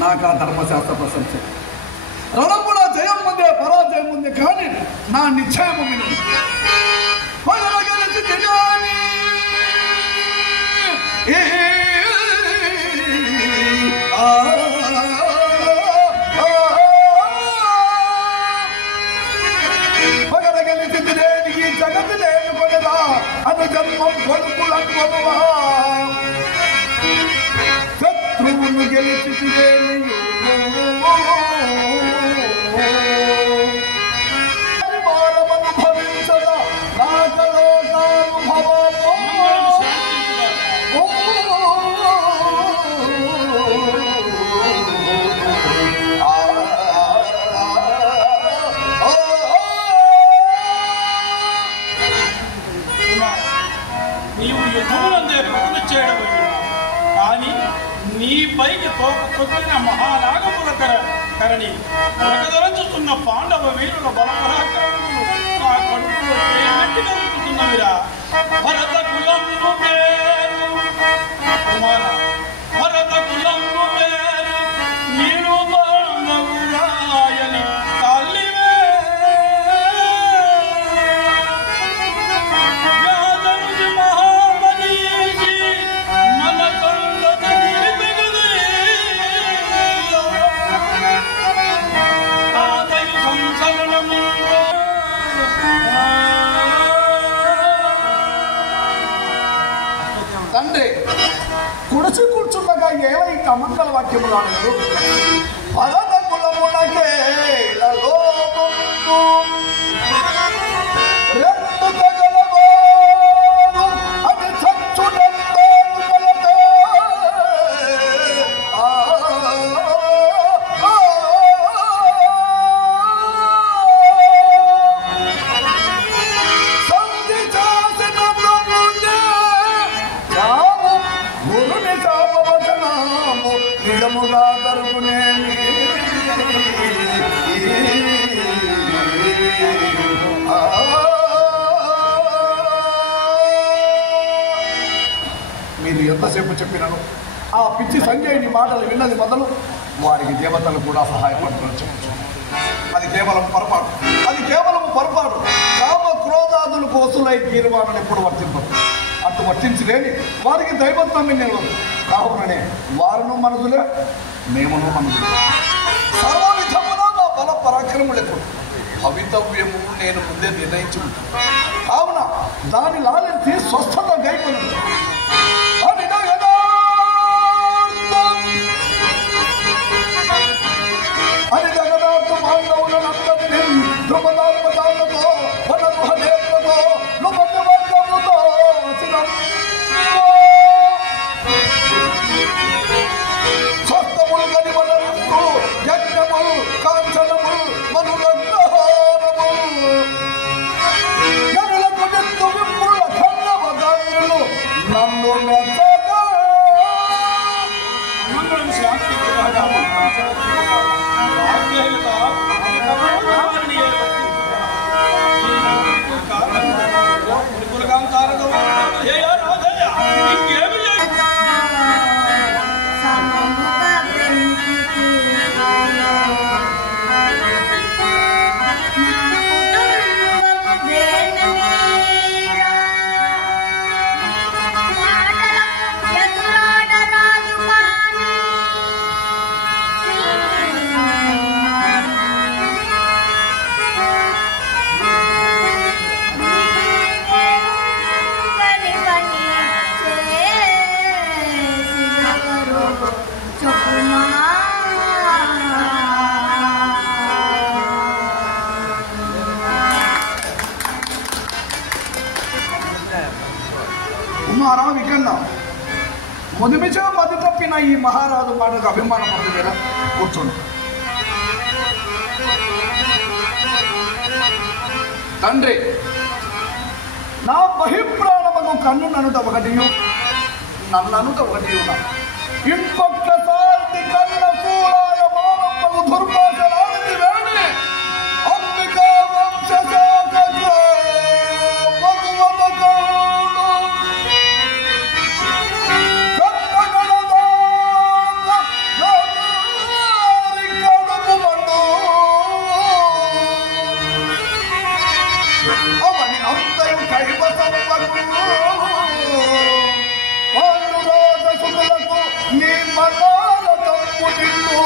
నాకు ఆ ధర్మశాస్త్ర ప్రశంస. రణంబుల జయం ముందే పరాజయం ముందే కానీ నా నిశ్చయము విను. జగతి లేని కొనదా అను జన్మం కొడుకులను కొనువా శత్రువును గెలిచి అనుభవించదా నాకలోకానుభవము. నీవు యుద్ధములందే పరుగు చేయడం కానీ నీ పైకి తోక కొట్టిన మహానాగముల కరణి ప్రకదరంచుతున్న పాండవ వీరుల బలపరాక్రమములు నా కడుపులో చేయనట్టు కలుగుతున్నవిరా. భరత కులము పేరు కుమార భరత కులము పేరు నీరు బాణవురాయని తల్లివే యాదనుజు మహాబలీషి మన కందత నిలిపెగది తాతయు సంసలనము తండ్రి కుడిచి కూర్చుండగా ఏవై కమంగళ వాక్యములు అన్నారు. భరత కులమునకే రెండు తగలవారు అది చచ్చునందాను కలదా. సంధి చేసిన బ్రహ్ముడే చావు గురుని చాపవచనాము నిడముగా దరుగునేమి. మీరు ఎంతసేపు చెప్పినాను ఆ పిచ్చి సంజయుని మాటలు విన్నది మొదలు వారికి దేవతలు కూడా సహాయపడుతున్నారు. అది కేవలం పొరపాటు, అది కేవలం పొరపాటు. కామ క్రోధాదులు కోసులై గీర్వాణను ఎప్పుడు వర్తింపదు. అటు వర్తించలేని వారికి దైవత్వం నిలవదు. కావుననే వారును మనసులే మేమును మనసులే. సర్వ విధములో నా బల పరాక్రములకు భవితవ్యము నేను ముందే నిర్ణయించుకుంటాను. కావున దాని లాలించి స్వస్థత గైపను అని జగదార్థ పాండవులనందరినీ ధ్రుపదాత్మకాలతో వనగృహదేవతతో నుపద్యవర్గముతో స్వస్థములు గనిమలంటూ యజ్ఞములు కాంచనములు మనులగ్నహారము గనులకు నెత్తు విప్పుల కన్నవగాయలు నన్ను మెచ్చగా మంగళం శాంతి కుమారా వికన్న మొదమిచో మది తప్పిన ఈ మహారాజు మాటకు అభిమాన పడుతుందా? కూర్చోండి. తండ్రి నా బహిప్రాణమును కన్ను ననుట ఒకటియు నన్ననుట ఒకటియు ఇంకొక్కసారి కన్న చూడాల మానమ్మకు దుర్భాషలాడిని వేడి అంబికా వంశశాఖకు భగవతకు కన్నగడదా అంతయు కైవసములకు పాండురాజసులకు నీ మనాల తప్పు నిన్ను